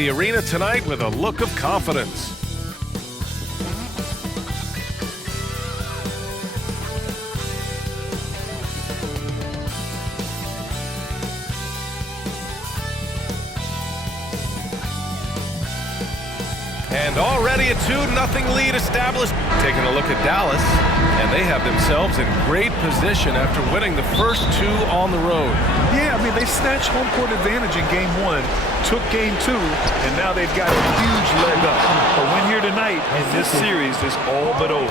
the arena tonight with a look of confidence. And already a 2-0 lead established. Taking a look at Dallas, and they have themselves in great position after winning the first 2 on the road. Yeah, I mean, they snatched home court advantage in game 1, took game 2, and now they've got a huge leg up. A win here tonight, and this series is all but over.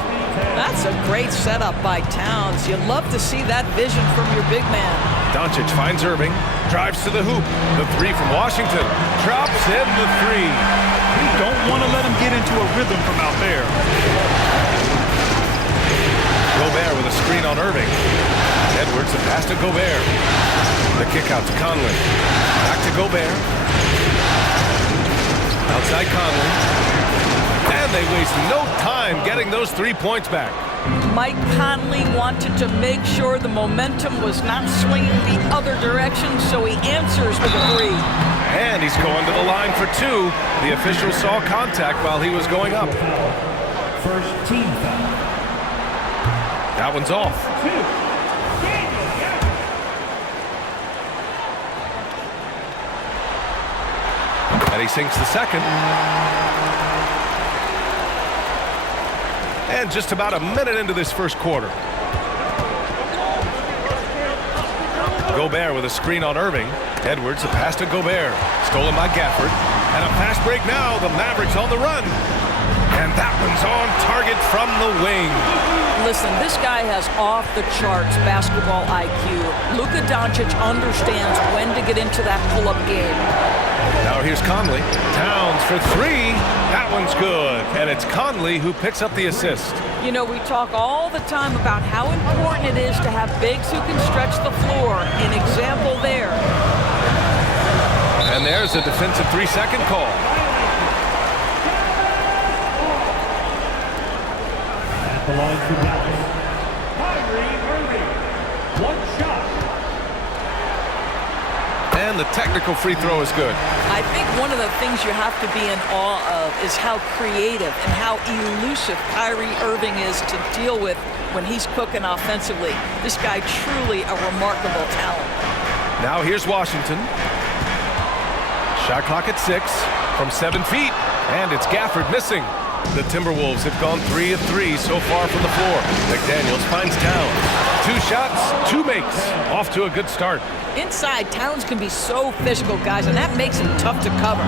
That's a great setup by Towns. You love to see that vision from your big man. Doncic finds Irving, drives to the hoop. The 3 from Washington, drops in the 3. Don't want to let him get into a rhythm from out there. Gobert with a screen on Irving. Edwards, the pass to Gobert. The kick out to Conley. Back to Gobert. Outside Conley. And they waste no time getting those 3 points back. Mike Conley wanted to make sure the momentum was not swinging the other direction, so he answers with a 3. And he's going to the line for 2. The official saw contact while he was going up. First team foul. That one's off. And he sinks the second. And just about a minute into this first quarter. Gobert with a screen on Irving. Edwards, a pass to Gobert. Stolen by Gafford. And a fast break now. The Mavericks on the run. And that one's on target from the wing. Listen, this guy has off-the-charts basketball IQ. Luka Doncic understands when to get into that pull-up game. Now here's Conley. Towns for 3. That one's good. And it's Conley who picks up the assist. You know, we talk all the time about how important it is to have bigs who can stretch the floor. An example there. And there's a defensive 3-second call. At the line for Dallas, Irving. 1 shot. And the technical free throw is good. I think one of the things you have to be in awe of is how creative and how elusive Kyrie Irving is to deal with when he's cooking offensively. This guy truly a remarkable talent. Now here's Washington. Shot clock at 6 from 7 feet. And it's Gafford missing. The Timberwolves have gone 3 of 3 so far from the floor. McDaniels finds Towns. 2 shots, 2 makes. Off to a good start. Inside, Towns can be so physical, guys, and that makes him tough to cover.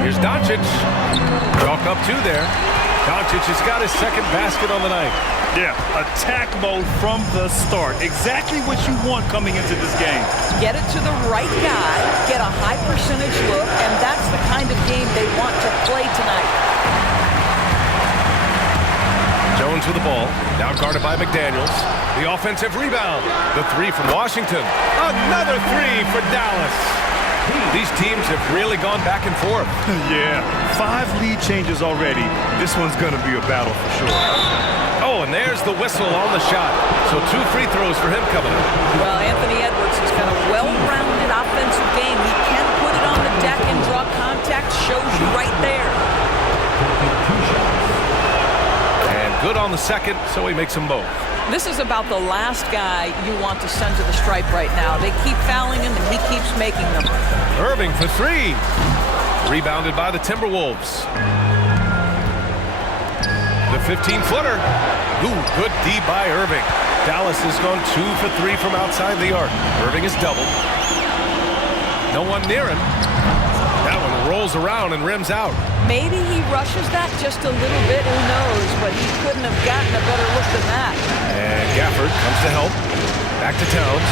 Here's Doncic. Chalk up 2 there. Doncic has got his second basket on the night. Yeah, attack mode from the start. Exactly what you want coming into this game. Get it to the right guy, get a high percentage look, and that's the kind of game they want to play tonight. Jones with the ball, now guarded by McDaniels. The offensive rebound. The 3 from Washington. Another 3 for Dallas. These teams have really gone back and forth. Yeah, 5 lead changes already. This one's going to be a battle for sure. Oh, and there's the whistle on the shot. So 2 free throws for him coming up. Well, Anthony Edwards has got a well-rounded offensive game. He can put it on the deck and draw contact. Shows you right there. And good on the second, so he makes them both. This is about the last guy you want to send to the stripe right now. They keep fouling him, and he keeps making them. Irving for 3. Rebounded by the Timberwolves. The 15-footer. Ooh, good D by Irving. Dallas has gone 2 for 3 from outside the arc. Irving is doubled. No one near him. That one rolls around and rims out. Maybe he rushes that just a little bit, who knows, but he couldn't have gotten a better look than that. And Gafford comes to help. Back to Towns.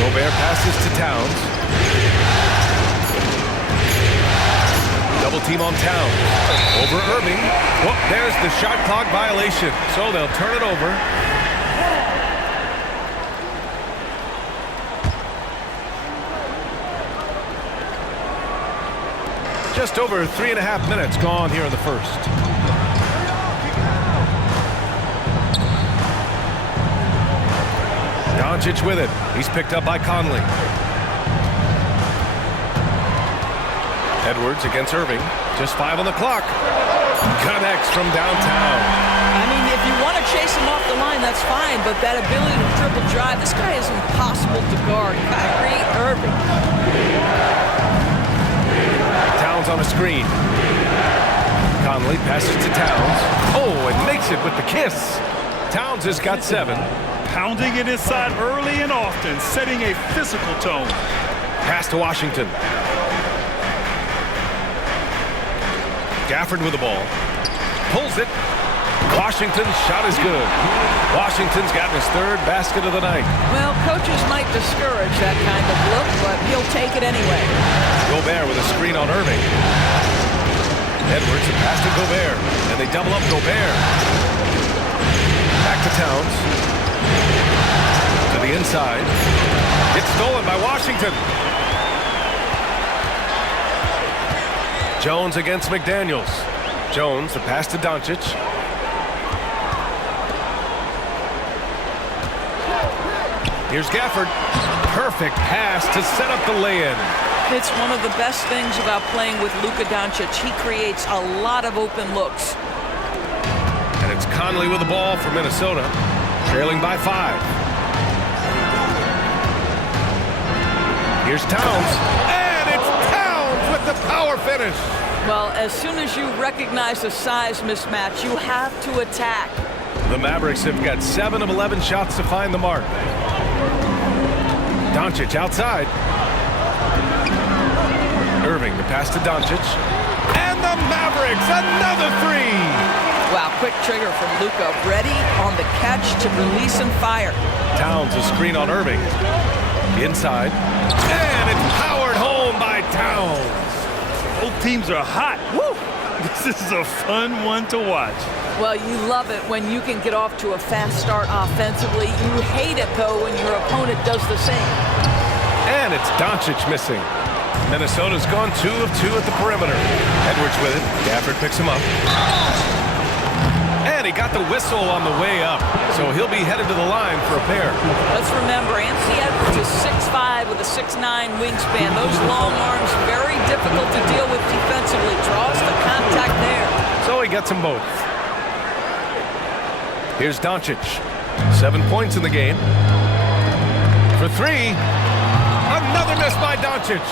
Gobert passes to Towns. Double team on Towns. Over Irving. Whoop, there's the shot clock violation. So they'll turn it over. Just over 3.5 minutes gone here in the first. Doncic with it. He's picked up by Conley. Edwards against Irving. Just 5 on the clock. Connects from downtown. I mean, if you want to chase him off the line, that's fine, but that ability to triple drive, this guy is impossible to guard. Kyrie Irving. Towns on a screen. Conley passes to Towns. Oh, and makes it with the kiss. Towns has got 7. Pounding it inside early and often, setting a physical tone. Pass to Washington. Gafford with the ball. Pulls it. Washington's shot is good. Washington's gotten his 3rd basket of the night. Well, coaches might discourage that kind of look, but he'll take it anyway. Gobert with a screen on Irving. Edwards and pass to Gobert. And they double up Gobert. Back to Towns. To the inside. It's stolen by Washington. Jones against McDaniels. Jones, the pass to Doncic. Here's Gafford. Perfect pass to set up the lay-in. It's one of the best things about playing with Luka Doncic. He creates a lot of open looks. And it's Conley with the ball for Minnesota, trailing by 5. Here's Towns. And it's Towns with the power finish. Well, as soon as you recognize the size mismatch, you have to attack. The Mavericks have got 7 of 11 shots to find the mark. Doncic outside. Irving, the pass to Doncic. And the Mavericks, another 3. Wow, quick trigger from Luka. Ready on the catch to release and fire. Towns, a screen on Irving. Inside. And it's powered home by Towns. Both teams are hot. Woo! This is a fun one to watch. Well, you love it when you can get off to a fast start offensively. You hate it, though, when your opponent does the same. And it's Doncic missing. Minnesota's gone 2 of 2 at the perimeter. Edwards with it. Gafford picks him up. And he got the whistle on the way up. So he'll be headed to the line for a pair. Let's remember, Anthony Edwards is 6'5" with a 6'9" wingspan. Those long arms, very difficult to deal with defensively. Draws the contact there. So he gets them both. Here's Doncic. 7 points in the game. For 3. Another miss by Doncic.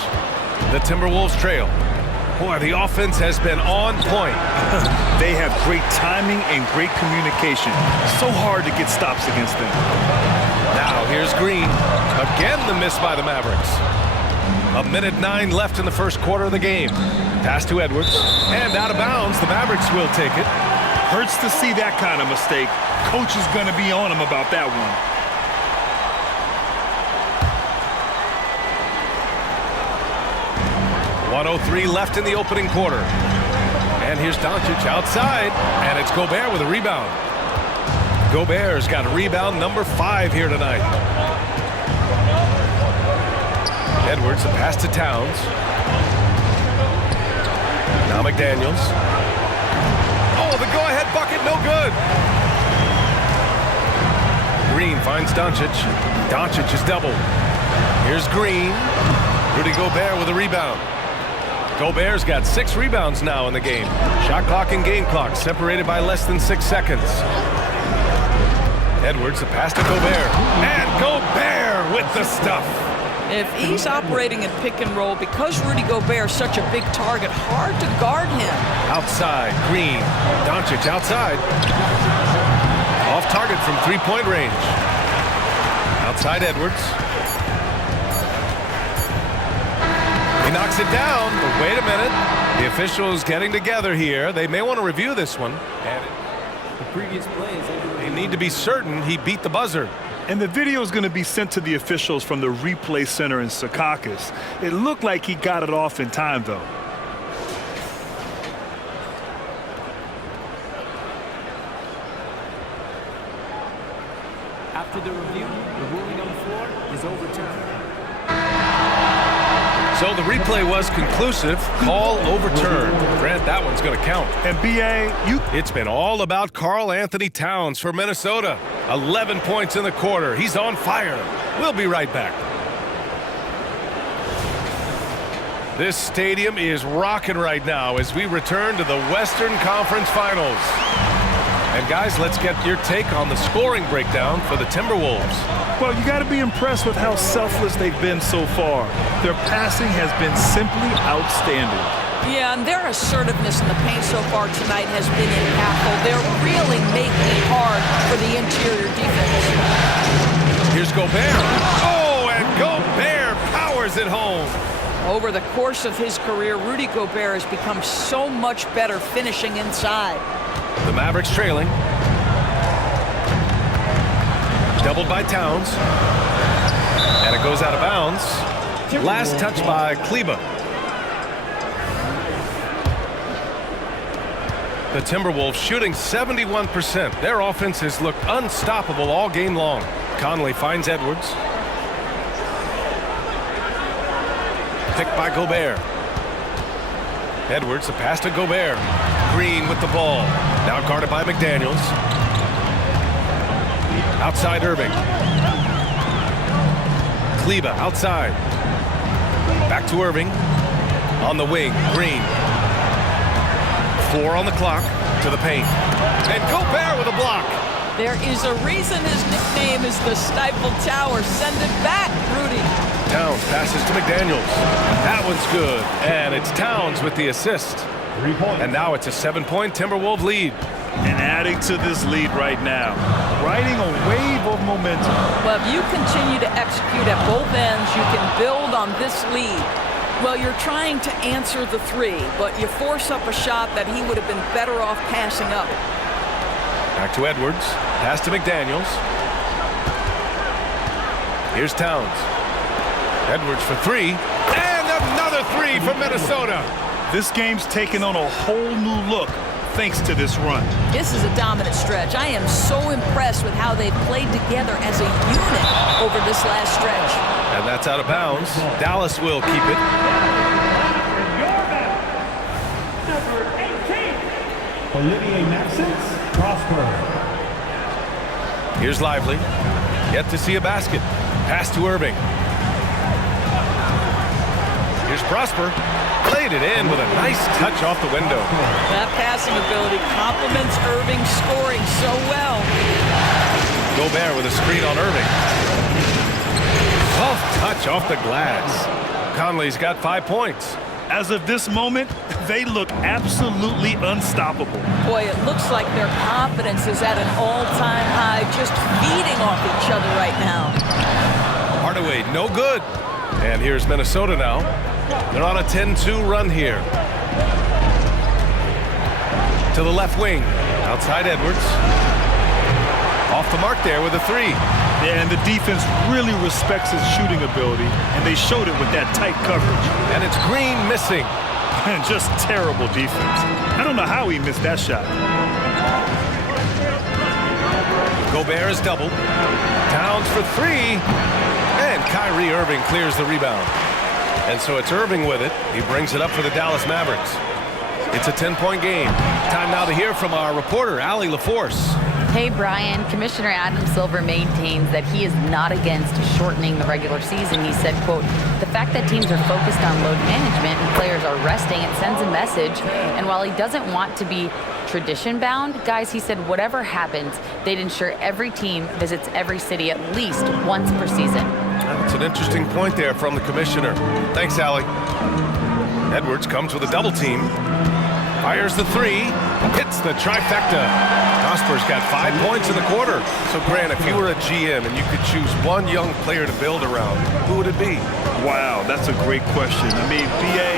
The Timberwolves trail. Boy, the offense has been on point. They have great timing and great communication. So hard to get stops against them. Now here's Green. Again the miss by the Mavericks. 1:09 left in the first quarter of the game. Pass to Edwards. And out of bounds, the Mavericks will take it. Hurts to see that kind of mistake. Coach is going to be on him about that one. .103 left in the opening quarter. And here's Doncic outside. And it's Gobert with a rebound. Gobert's got rebound number 5 here tonight. Edwards, the pass to Towns. Now McDaniels. Oh, the go-ahead bucket, no good. Green finds Doncic. Doncic is doubled. Here's Green. Rudy Gobert with a rebound. Gobert's got 6 rebounds now in the game. Shot clock and game clock separated by less than 6 seconds. Edwards, the pass to Gobert. And Gobert with the stuff. If he's operating in pick and roll, because Rudy Gobert is such a big target, hard to guard him. Outside, Green. Doncic outside. Off target from 3-point range. Outside Edwards. He knocks it down, but wait a minute. The officials getting together here. They may want to review this one. The previous play is They need to be certain he beat the buzzer. And the video is going to be sent to the officials from the replay center in Secaucus. It looked like he got it off in time, though. after the review. The ruling on the floor is overturned. So the replay was conclusive. Call overturned. Grant, that one's going to count. And B.A., It's been all about Karl Anthony Towns for Minnesota. 11 points in the quarter. He's on fire. We'll be right back. This stadium is rocking right now as we return to the Western Conference Finals. And guys, let's get your take on the scoring breakdown for the Timberwolves. Well, you got to be impressed with how selfless they've been so far. Their passing has been simply outstanding. Yeah, and their assertiveness in the paint so far tonight has been impactful. They're really making it hard for the interior defense. Here's Gobert. Oh, and Gobert powers it home. Over the course of his career, Rudy Gobert has become so much better finishing inside. The Mavericks trailing. Doubled by Towns. And it goes out of bounds. Last touch by Kleba. The Timberwolves shooting 71%. Their offense has looked unstoppable all game long. Conley finds Edwards. Picked by Gobert. Edwards, the pass to Gobert. Green with the ball. Now guarded by McDaniels. Outside Irving. Kleba outside. Back to Irving. On the wing, Green. 4 on the clock to the paint. And Gobert with a block. There is a reason his nickname is the Stifle Tower. Send it back, Rudy. Towns passes to McDaniels. That one's good. And it's Towns with the assist. 3 points. And now it's a 7-point Timberwolves lead. And adding to this lead right now, riding a wave of momentum. Well, if you continue to execute at both ends, you can build on this lead. Well, you're trying to answer the three, but you force up a shot that he would have been better off passing up. Back to Edwards. Pass to McDaniels. Here's Towns. Edwards for 3. And another 3 from Minnesota. This game's taken on a whole new look thanks to this run. This is a dominant stretch. I am so impressed with how they've played together as a unit over this last stretch. And that's out of bounds. Dallas will keep it. Number 18, Olivier Maxence, Prosper. Here's Lively. Yet to see a basket. Pass to Irving. Here's Prosper. Played it in with a nice touch off the window. That passing ability complements Irving's scoring so well. Gobert with a screen on Irving. Tough touch off the glass. Conley's got 5 points. As of this moment, they look absolutely unstoppable. Boy, it looks like their confidence is at an all-time high, just feeding off each other right now. Hardaway, no good. And here's Minnesota now. They're on a 10-2 run here. To the left wing. Outside Edwards. Off the mark there with a 3. Yeah, and the defense really respects his shooting ability, and they showed it with that tight coverage. And it's Green missing. And just terrible defense. I don't know how he missed that shot. Gobert is doubled. Towns for 3. And Kyrie Irving clears the rebound. And so it's Irving with it. He brings it up for the Dallas Mavericks. It's a 10-point game. Time now to hear from our reporter, Allie LaForce. Hey, Brian. Commissioner Adam Silver maintains that he is not against shortening the regular season. He said, quote, the fact that teams are focused on load management and players are resting, it sends a message. And while he doesn't want to be tradition-bound, guys, he said whatever happens, they'd ensure every team visits every city at least once per season. That's an interesting point there from the commissioner. Thanks, Allie. Edwards comes with a double team. Fires the 3. Hits the trifecta. Prosper's got 5 points in the quarter. So, Grant, if you were a GM and you could choose one young player to build around, who would it be? Wow, that's a great question. I mean, BA,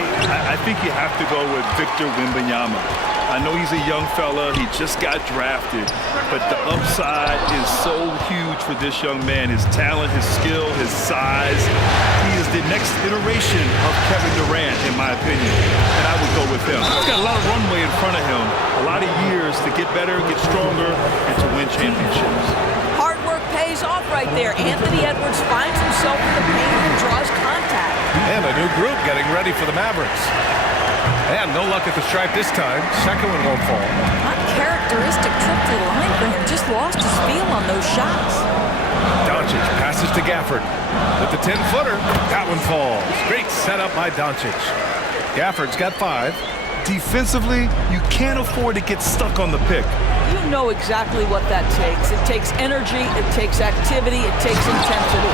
I think you have to go with Victor Wembanyama. I know he's a young fella. He just got drafted. But the upside is so huge for this young man. His talent, his skill, his size. He is the next iteration of Kevin Durant, in my opinion. And I would go with him. He's got a lot of runway in front of him. A lot of years to get better, get stronger, and to win championships. Hard work pays off right there. Anthony Edwards finds himself in the paint and draws contact. And a new group getting ready for the Mavericks. And no luck at the stripe this time. Second one won't fall. Uncharacteristic trip to the line for him. Just lost his feel on those shots. Doncic passes to Gafford with the 10-footer. That one falls. Great setup by Doncic. Gafford's got 5. Defensively, you can't afford to get stuck on the pick. You know exactly what that takes. It takes energy, it takes activity, it takes intensity.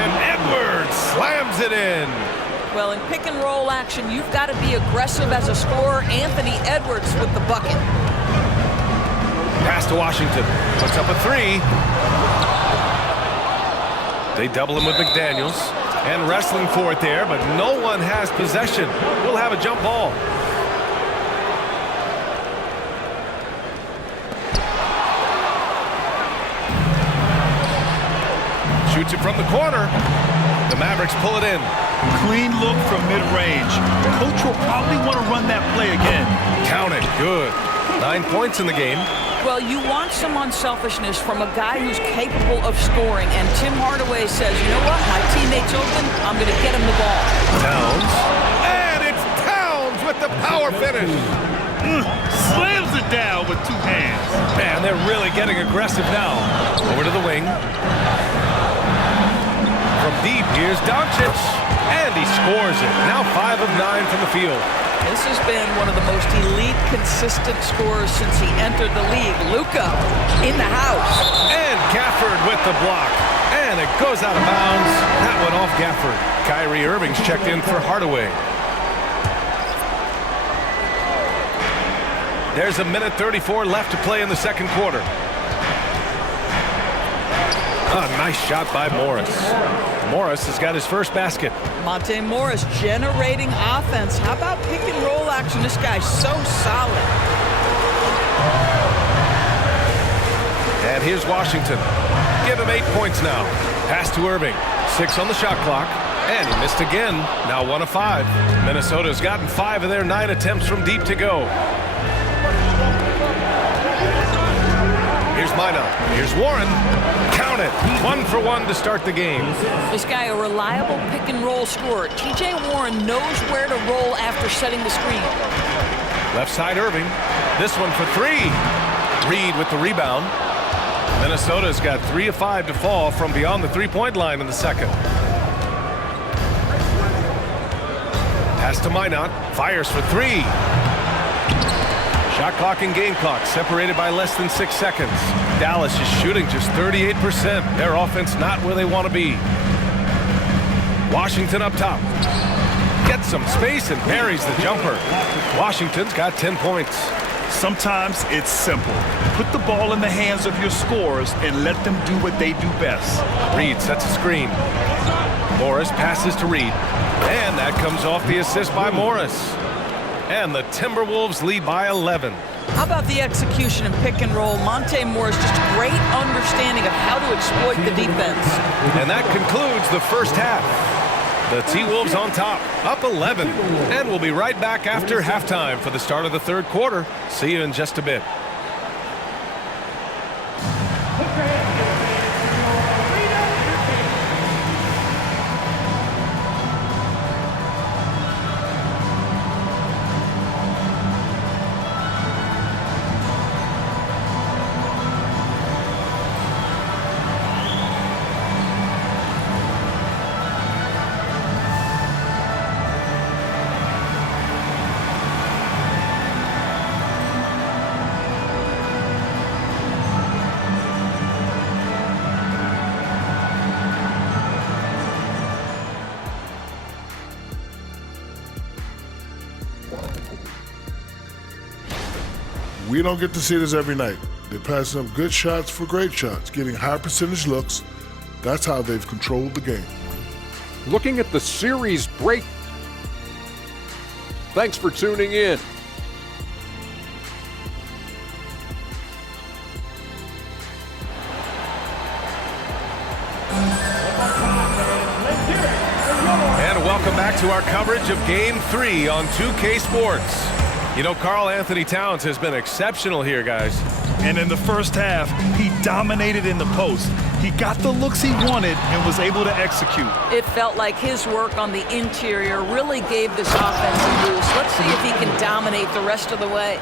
And Edwards slams it in. Well, in pick and roll action, you've got to be aggressive as a scorer. Anthony Edwards with the bucket. Pass to Washington. Puts up a 3. They double him with McDaniels. And wrestling for it there, but no one has possession. We'll have a jump ball. Shoots it from the corner. The Mavericks pull it in. Clean look from mid-range. Coach will probably want to run that play again. Count it. Good. 9 points in the game. Well, you want some unselfishness from a guy who's capable of scoring. And Tim Hardaway says, you know what? My teammate's open. I'm going to get him the ball. Towns. And it's Towns with the power finish. Slams it down with 2 hands. Man, they're really getting aggressive now. Over to the wing. From deep, here's Doncic. And he scores it. Now 5 of 9 from the field. This has been one of the most elite, consistent scorers since he entered the league. Luka in the house. And Gafford with the block. And it goes out of bounds. That went off Gafford. Kyrie Irving's checked in for Hardaway. There's a minute 34 left to play in the second quarter. A nice shot by Morris. Morris has got his first basket. Monte Morris generating offense. How about pick and roll action? This guy's so solid. And here's Washington. Give him 8 points now. Pass to Irving. 6 on the shot clock. And he missed again. Now 1 of 5. Minnesota's gotten 5 of their 9 attempts from deep to go. Here's Minot. Here's Warren. Count it. 1 for 1 to start the game. This guy, a reliable pick and roll scorer. TJ Warren knows where to roll after setting the screen. Left side Irving. This one for 3. Reed with the rebound. Minnesota's got 3 of 5 to fall from beyond the 3-point line in the second. Pass to Minot. Fires for 3. Shot clock and game clock separated by less than 6 seconds. Dallas is shooting just 38%. Their offense not where they want to be. Washington up top. Gets some space and buries the jumper. Washington's got 10 points. Sometimes it's simple. Put the ball in the hands of your scorers and let them do what they do best. Reed sets a screen. Morris passes to Reed. And that comes off the assist by Morris. And the Timberwolves lead by 11. How about the execution and pick and roll? Monte Morris, just a great understanding of how to exploit the defense. And that concludes the first half. The T-Wolves on top, up 11. And we'll be right back after halftime for the start of the third quarter. See you in just a bit. We don't get to see this every night. They're passing up good shots for great shots, getting high percentage looks. That's how they've controlled the game. Looking at the series break. Thanks for tuning in. And welcome back to our coverage of Game 3 on 2K Sports. You know, Karl Anthony Towns has been exceptional here, guys. And in the first half, he dominated in the post. He got the looks he wanted and was able to execute. It felt like his work on the interior really gave this offense a boost. Let's see if he can dominate the rest of the way.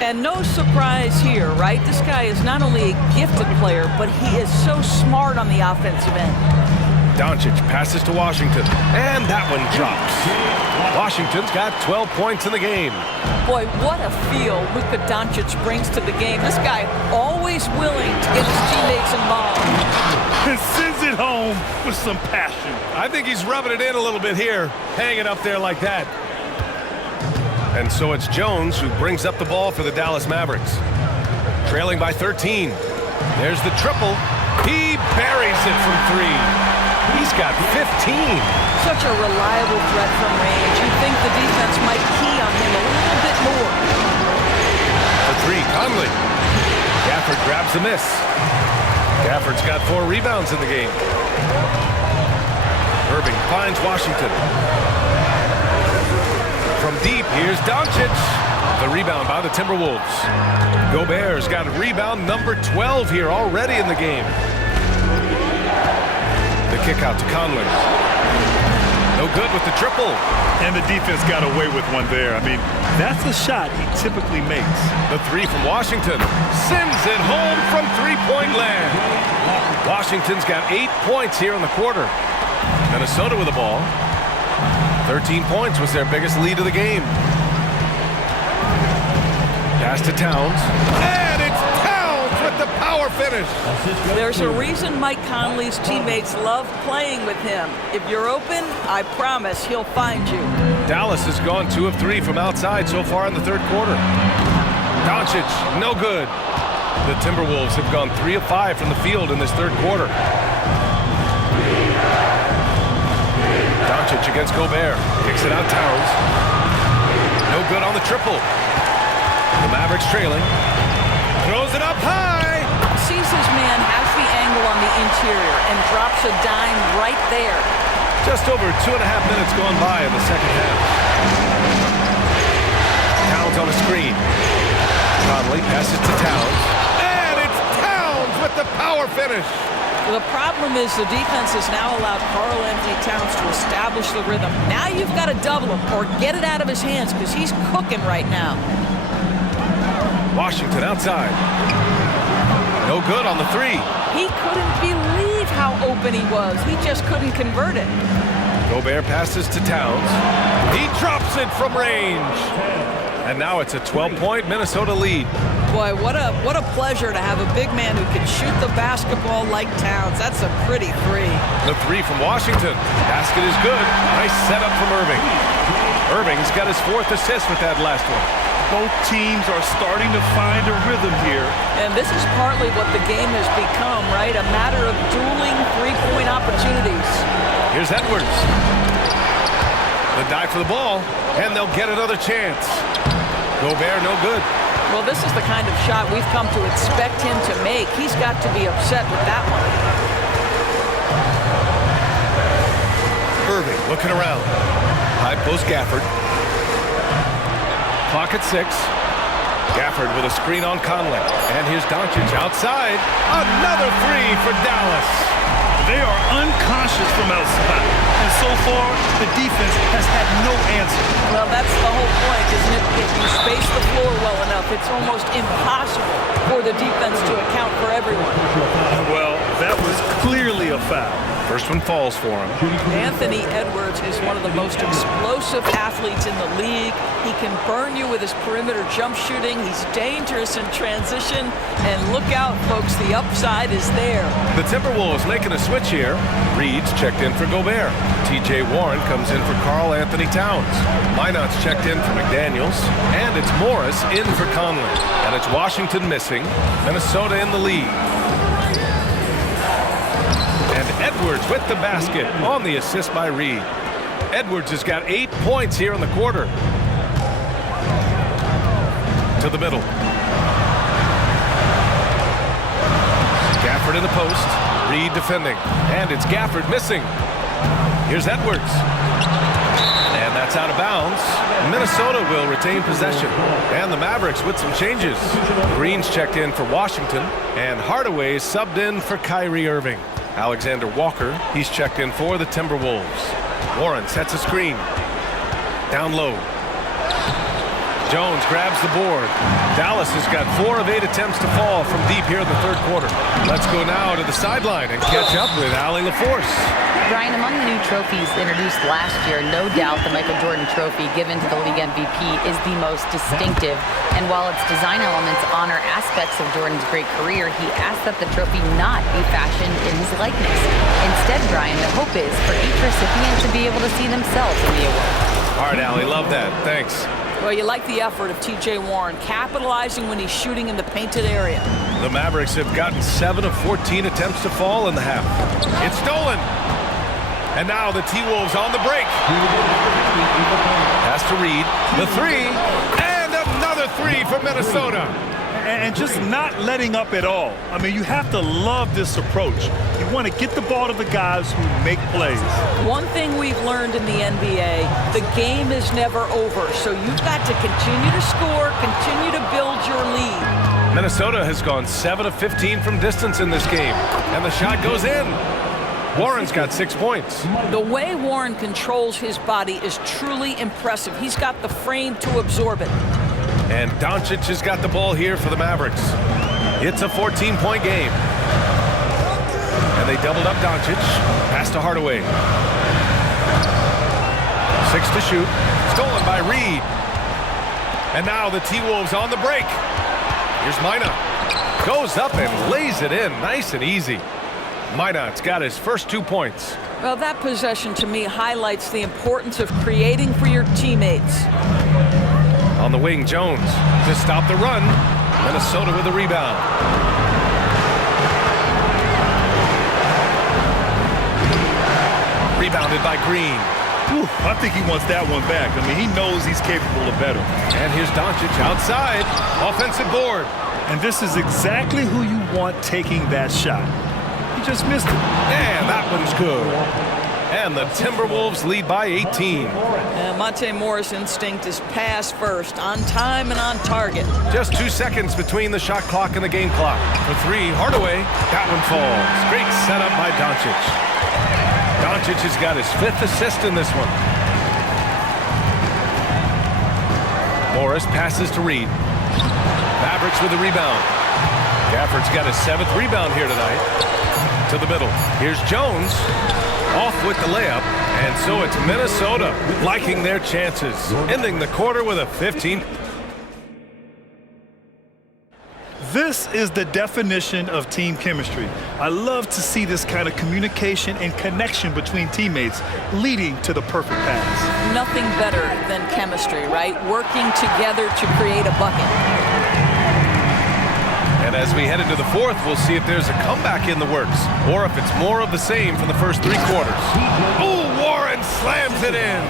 And no surprise here, right? This guy is not only a gifted player, but he is so smart on the offensive end. Doncic passes to Washington, and that one drops. Washington's got 12 points in the game. Boy, what a feel Luka Doncic brings to the game. This guy always willing to get his teammates involved. And sends it home with some passion. I think he's rubbing it in a little bit here, hanging up there like that. And so it's Jones who brings up the ball for the Dallas Mavericks. Trailing by 13. There's the triple. He buries it from 3. He's got 15. Such a reliable threat from range. You'd think the defense might key on him a little bit more. The 3, Conley. Gafford grabs the miss. Gafford's got 4 rebounds in the game. Irving finds Washington. From deep, here's Doncic. The rebound by the Timberwolves. Gobert's got rebound number 12 here already in the game. The kick out to Conley. No good with the triple. And the defense got away with one there. I mean, that's a shot he typically makes. The 3 from Washington sends it home from three-point land. Washington's got 8 points here in the quarter. Minnesota with the ball. 13 points was their biggest lead of the game. Pass to Towns. And it's Towns with the power finish. There's a reason Mike Conley's teammates love playing with him. If you're open, I promise he'll find you. Dallas has gone 2 of 3 from outside so far in the third quarter. Doncic, no good. The Timberwolves have gone 3 of 5 from the field in this third quarter. Doncic against Gobert. Kicks it out Towns. No good on the triple. The Mavericks trailing. Throws it up high. Sees his man has the angle on the interior and drops a dime right there. Just over 2.5 minutes gone by in the second half. Towns on a screen. Conley passes to Towns. And it's Towns with the power finish. The problem is the defense has now allowed Karl Anthony Towns to establish the rhythm. Now you've got to double him or get it out of his hands because he's cooking right now. Washington outside. No good on the 3. He couldn't believe how open he was. He just couldn't convert it. Gobert passes to Towns. He drops it from range. And now it's a 12-point Minnesota lead. Boy, what a pleasure to have a big man who can shoot the basketball like Towns. That's a pretty 3. The 3 from Washington. Basket is good. Nice setup from Irving. Irving's got his 4th assist with that last one. Both teams are starting to find a rhythm here. And this is partly what the game has become, right? A matter of dueling three-point opportunities. Here's Edwards. The dive for the ball, and they'll get another chance. Gobert, no good. Well, this is the kind of shot we've come to expect him to make. He's got to be upset with that one. Irving looking around. High post Gafford. Clock at 6. Gafford with a screen on Conley. And here's Doncic outside. Another 3 for Dallas. They are unconscious from outside. And so far, the defense has had no answer. Well, that's the whole point, isn't it? If you space the floor well enough, it's almost impossible for the defense to account for everyone. Well, that was clearly a foul. First one falls for him. Anthony Edwards is one of the most explosive athletes in the league. He can burn you with his perimeter jump shooting. He's dangerous in transition. And look out, folks, the upside is there. The Timberwolves making a switch here. Reed's checked in for Gobert. T.J. Warren comes in for Karl Anthony Towns. Minot's checked in for McDaniels. And it's Morris in for Conley. And it's Washington missing. Minnesota in the lead. And Edwards with the basket on the assist by Reed. Edwards has got 8 points here in the quarter. To the middle. Gafford in the post. Reed defending. And it's Gafford missing. Here's Edwards. And that's out of bounds. Minnesota will retain possession. And the Mavericks with some changes. Green's checked in for Washington. And Hardaway subbed in for Kyrie Irving. Alexander Walker, he's checked in for the Timberwolves. Warren sets a screen. Down low. Jones grabs the board. Dallas has got 4 of 8 attempts to fall from deep here in the third quarter. Let's go now to the sideline and catch up with Allie LaForce. Brian, among the new trophies introduced last year, no doubt the Michael Jordan Trophy given to the league MVP is the most distinctive. And while its design elements honor aspects of Jordan's great career, he asked that the trophy not be fashioned in his likeness. Instead, Brian, the hope is for each recipient to be able to see themselves in the award. All right, Allie, love that. Thanks. Well, you like the effort of T.J. Warren, capitalizing when he's shooting in the painted area. The Mavericks have gotten 7 of 14 attempts to fall in the half. It's stolen. And now the T-Wolves on the break. Pass to Reed. The 3. And another 3 for Minnesota. And just not letting up at all. I mean, you have to love this approach. You want to get the ball to the guys who make plays. One thing we've learned in the NBA, the game is never over. So you've got to continue to score, continue to build your lead. Minnesota has gone 7 of 15 from distance in this game. And the shot goes in. Warren's got 6 points. The way Warren controls his body is truly impressive. He's got the frame to absorb it. And Doncic has got the ball here for the Mavericks. It's a 14-point game. And they doubled up Doncic. Pass to Hardaway. 6 to shoot. Stolen by Reed. And now the T-Wolves on the break. Here's Minot. Goes up and lays it in. Nice and easy. Minot's got his first 2 points. Well, that possession to me highlights the importance of creating for your teammates. On the wing, Jones to stop the run. Minnesota with the rebound. Rebounded by Green. Whew, I think he wants that one back. I mean, he knows he's capable of better. And here's Doncic outside. Offensive board. And this is exactly who you want taking that shot. He just missed it. And that one's good. And the Timberwolves lead by 18. Monte Morris' instinct is pass first, on time and on target. Just 2 seconds between the shot clock and the game clock. For 3, Hardaway. That one falls. Great setup by Doncic. Doncic has got his 5th assist in this one. Morris passes to Reed. Mavericks with the rebound. Gafford's got his 7th rebound here tonight. To the middle. Here's Jones. Off with the layup, and so it's Minnesota liking their chances, ending the quarter with a 15. This is the definition of team chemistry. I love to see this kind of communication and connection between teammates leading to the perfect pass. Nothing better than chemistry, right? Working together to create a bucket. And as we head into the fourth, we'll see if there's a comeback in the works or if it's more of the same from the first 3 quarters. Oh, Warren slams it in.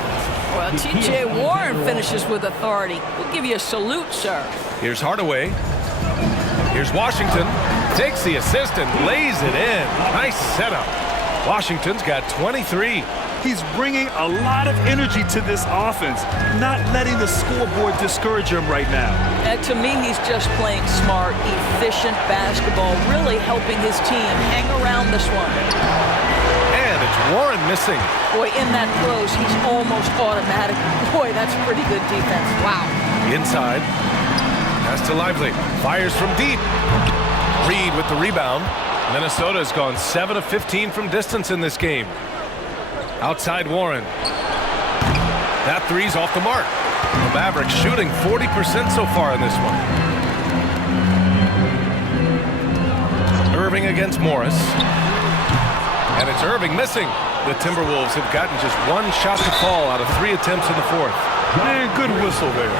Well, T.J. Warren finishes with authority. We'll give you a salute, sir. Here's Hardaway. Here's Washington. Takes the assist and lays it in. Nice setup. Washington's got 23. He's bringing a lot of energy to this offense, not letting the scoreboard discourage him right now. To me, he's just playing smart, efficient basketball, really helping his team hang around this one. And it's Warren missing. Boy, in that close, he's almost automatic. Boy, that's pretty good defense. Wow. Inside. Pass to Lively. Fires from deep. Reed with the rebound. Minnesota has gone 7 of 15 from distance in this game. Outside Warren. That 3's off the mark. The Mavericks shooting 40% so far in this one. Irving against Morris. And it's Irving missing. The Timberwolves have gotten just 1 shot to fall out of 3 attempts in the fourth. Man, good whistle there.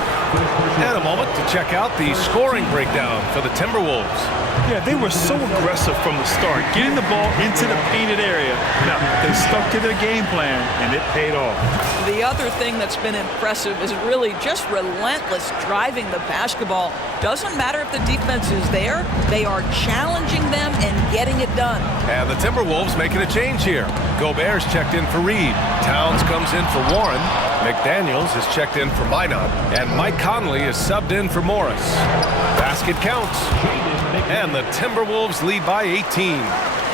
And a moment to check out the scoring breakdown for the Timberwolves. Yeah, they were so aggressive from the start, getting the ball into the painted area. Now, they stuck to their game plan, and it paid off. The other thing that's been impressive is really just relentless driving the basketball. Doesn't matter if the defense is there, they are challenging them and getting it done. And the Timberwolves making a change here. Gobert's checked in for Reed. Towns comes in for Warren. McDaniels is checked in for Minot. And Mike Conley is subbed in for Morris. Basket counts. And the Timberwolves lead by 18.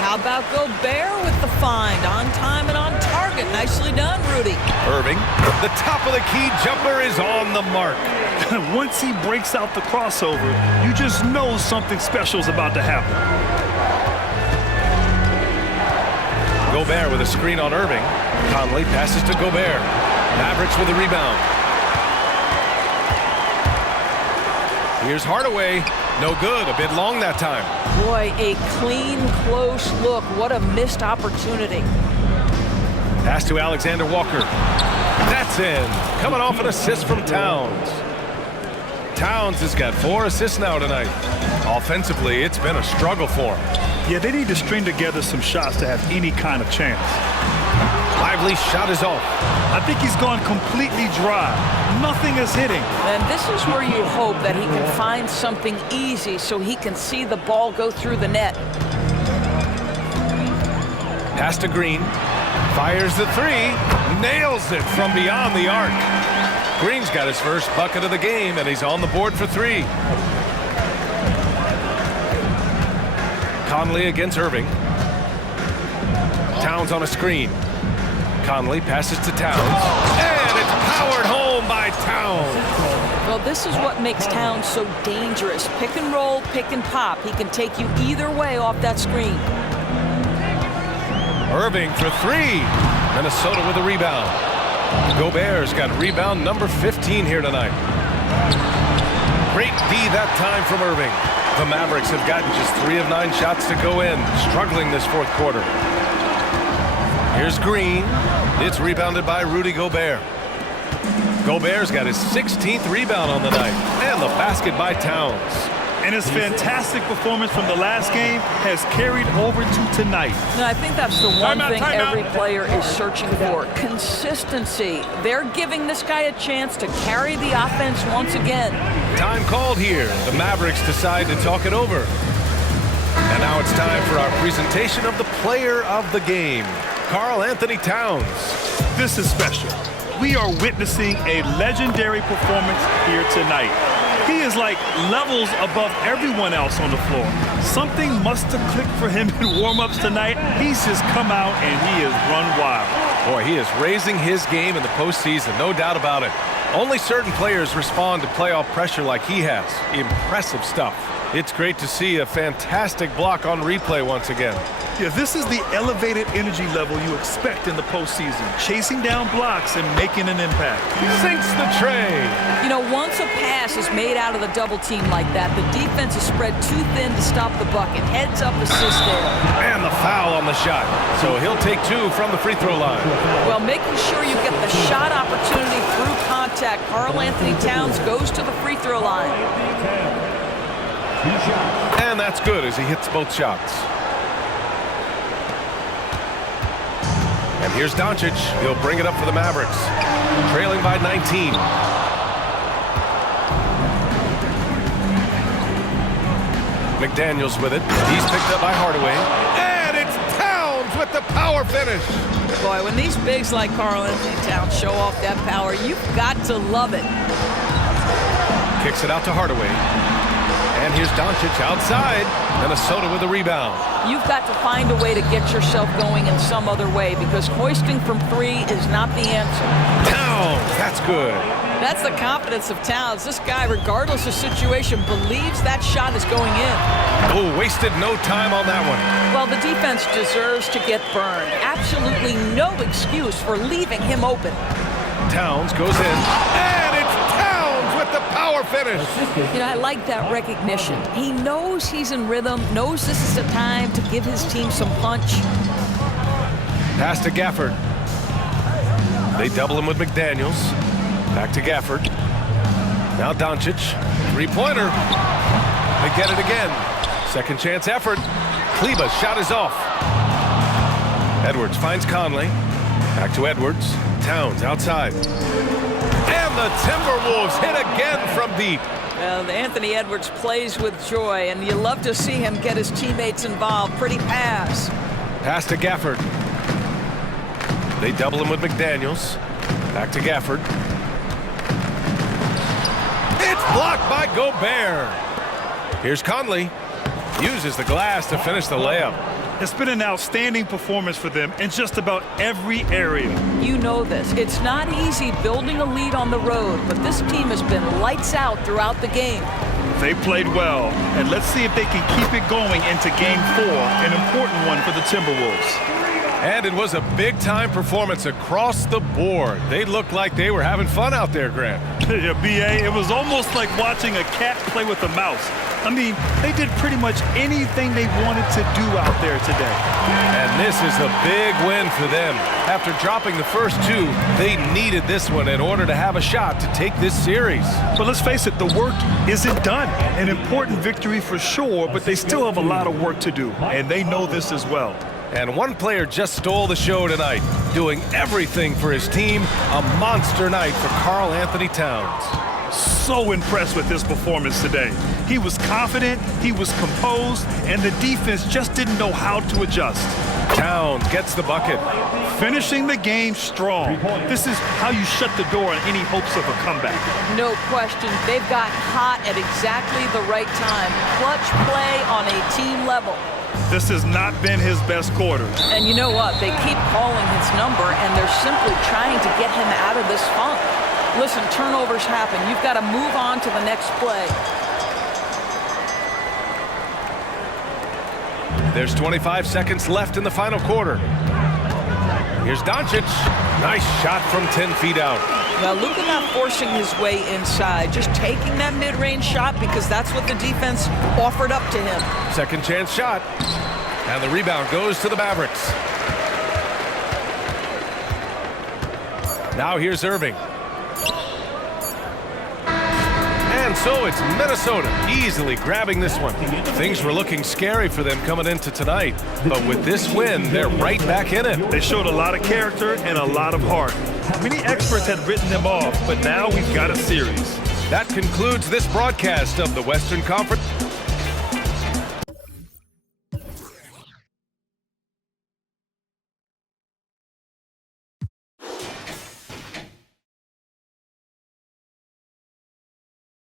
How How about Gobert with the find? On time and on target. Nicely done, Rudy. Irving, the top of the key jumper is on the mark. Once he breaks out the crossover, you just know something special is about to happen. Gobert with a screen on Irving. Conley passes to Gobert. Mavericks with a rebound. Here's Hardaway. No good. A bit long that time. Boy, a clean, close look. What a missed opportunity. Pass to Alexander Walker. That's in. Coming off an assist from Towns. Towns has got 4 assists now tonight. Offensively, it's been a struggle for him. Yeah, they need to string together some shots to have any kind of chance. Lively shot is off. I think he's gone completely dry. Nothing is hitting. And this is where you hope that he can find something easy so he can see the ball go through the net. Pass to Green. Fires the 3. Nails it from beyond the arc. Green's got his first bucket of the game, and he's on the board for 3. Conley against Irving. Towns on a screen. Conley passes to Towns. And it's powered home by Towns. Well, this is what makes Towns so dangerous. Pick and roll, pick and pop. He can take you either way off that screen. Irving for 3. Minnesota with a rebound. Gobert's got rebound number 15 here tonight. Great D that time from Irving. The Mavericks have gotten just 3 of 9 shots to go in, struggling this fourth quarter. Here's Green. It's rebounded by Rudy Gobert. Gobert's got his 16th rebound on the night, and the basket by Towns. And his fantastic performance from the last game has carried over to tonight. And I think that's the one thing every player is searching for. Consistency. They're giving this guy a chance to carry the offense once again. Time called here. The Mavericks decide to talk it over. And now it's time for our presentation of the player of the game, Karl Anthony Towns. This is special. We are witnessing a legendary performance here tonight. He is like levels above everyone else on the floor. Something must have clicked for him in warm-ups tonight. He's just come out and he has run wild. Boy, he is raising his game in the postseason, no doubt about it. Only certain players respond to playoff pressure like he has. Impressive stuff. It's great to see a fantastic block on replay once again. Yeah, this is the elevated energy level you expect in the postseason. Chasing down blocks and making an impact. He sinks the tray. You know, once a pass is made out of the double team like that, the defense is spread too thin to stop the bucket. Heads up assist there. And the foul on the shot. So he'll take 2 from the free throw line. Well, making sure you get the shot opportunity through contact. Karl Anthony Towns goes to the free throw line. And that's good as he hits both shots. And here's Doncic. He'll bring it up for the Mavericks. Trailing by 19. McDaniels with it. He's picked up by Hardaway. And it's Towns with the power finish. Boy, when these bigs like Karl Anthony Towns show off that power, you've got to love it. Kicks it out to Hardaway. And here's Doncic outside. Minnesota with a rebound. You've got to find a way to get yourself going in some other way because hoisting from 3 is not the answer. Towns, that's good. That's the confidence of Towns. This guy, regardless of situation, believes that shot is going in. Oh, wasted no time on that one. Well, the defense deserves to get burned. Absolutely no excuse for leaving him open. Towns goes in. And it's Towns with the power finish. You know, I like that recognition. He knows he's in rhythm, knows this is the time to give his team some punch. Pass to Gafford. They double him with McDaniels. Back to Gafford. Now Doncic. 3-pointer. They get it again. Second chance effort. Kleba's shot is off. Edwards finds Conley. Back to Edwards. Towns outside. And the Timberwolves hit again from deep. Well, Anthony Edwards plays with joy, and you love to see him get his teammates involved. Pretty pass. Pass to Gafford. They double him with McDaniels. Back to Gafford. It's blocked by Gobert. Here's Conley. Uses the glass to finish the layup. It's been an outstanding performance for them in just about every area. You know this. It's not easy building a lead on the road, but this team has been lights out throughout the game. They played well, and let's see if they can keep it going into Game 4, an important one for the Timberwolves. And it was a big-time performance across the board. They looked like they were having fun out there, Grant. Yeah, B.A., it was almost like watching a cat play with a mouse. I mean, they did pretty much anything they wanted to do out there today. And this is a big win for them. After dropping the first two, they needed this one in order to have a shot to take this series. But let's face it, the work isn't done. An important victory for sure, but they still have a lot of work to do, and they know this as well. And one player just stole the show tonight, doing everything for his team. A monster night for Karl Anthony Towns. So impressed with his performance today. He was confident, he was composed, and the defense just didn't know how to adjust. Towns gets the bucket. Finishing the game strong. This is how you shut the door on any hopes of a comeback. No question. They've got hot at exactly the right time. Clutch play on a team level. This has not been his best quarter. And you know what? They keep calling his number, and they're simply trying to get him out of this funk. Listen, turnovers happen. You've got to move on to the next play. There's 25 seconds left in the final quarter. Here's Doncic. Nice shot from 10 feet out. Now, Luka not forcing his way inside, just taking that mid-range shot because that's what the defense offered up to him. Second chance shot. And the rebound goes to the Mavericks. Now here's Irving. And so it's Minnesota easily grabbing this one. Things were looking scary for them coming into tonight, but with this win, they're right back in it. They showed a lot of character and a lot of heart. Many experts had written them off, but now we've got a series. That concludes this broadcast of the Western Conference